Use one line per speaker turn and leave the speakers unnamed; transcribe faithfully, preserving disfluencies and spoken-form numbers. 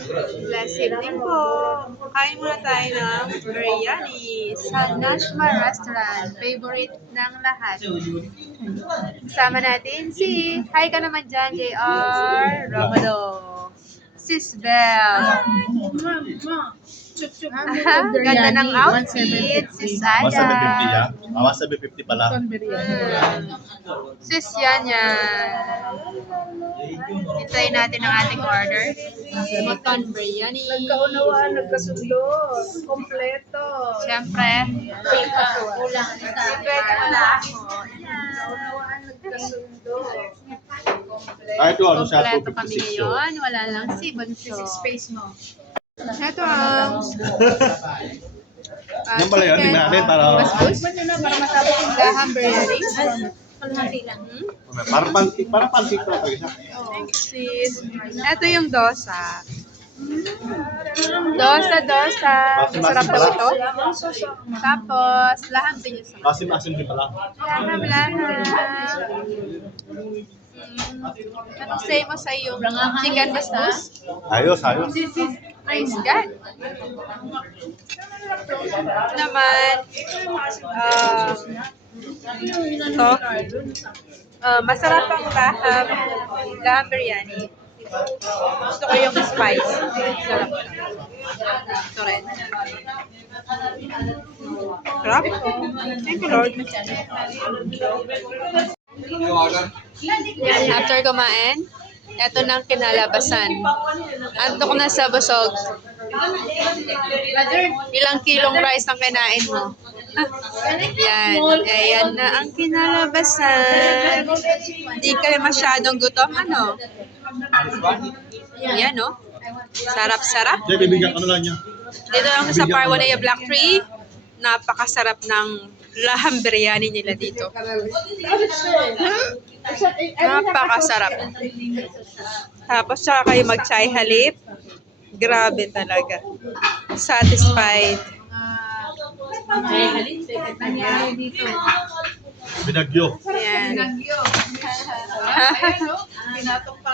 Bless evening po. Kain muna tayo ng biryani sa Nashma Restaurant. Favorite ng lahat. Kasama natin si, hi ka naman dyan, J R Romado. Sis Belle. Aha, ganda ng outfit. Sis
one seven fifty
Ada.
ya? Ah, one seven fifty pala.
Hmm. Sis yan yan. Hintayin natin ang ating order. Mutton biryani.
Nagkaunawaan, nagkasundo. Kompleto.
Siyempre.
Kulang.
Pwede mo na ako.
Nagkaunawaan, nagkasundo.
Ah, ito ano siya,
Kompleto kami
two fifty-six yun.
ngayon. Wala lang si Bunso.
Space mo.
Ito ang uh,
Yan pala yun, tingnan natin para-
basbus.
Ba't yun na para matapos yung
Gaham biryani.
kalmati lang.
Hmm?
Parang pantik, parang pantik pala talaga siya.
Thank you, sis. Ito yung dosa. Dosa, dosa. Sarap daw ito. Tapos, laham din yung sarap.
Masim-masim din pala.
Laham, laham. Mm. Anong say mo sa iyong chicken basbus?
Ayos, ayos.
Praise God. Ito naman, ah, ito, ah, masarap ang laham, laham biryani. Gusto ko yung spice. Sarap siya. Ito rin. Sarap. Thank you, Lord. Yan, after kumain, eto nang kinalabasan. Antok na sa busog. Ilang kilong rice ang kinain mo? Yan. Ayan na ang kinalabasan. Hindi kayo masyadong gutom, ano? Yan, no? Sarap-sarap.
Hindi, bibigyan ka na lang niya.
Dito lang sa Parwanaya Black Tree. Napakasarap ng laham biryani nila dito. Napakasarap. Tapos tsaka kayo mag-chai halip. Grabe talaga. Satisfied.
Binagyo.
Yan.
Pinatok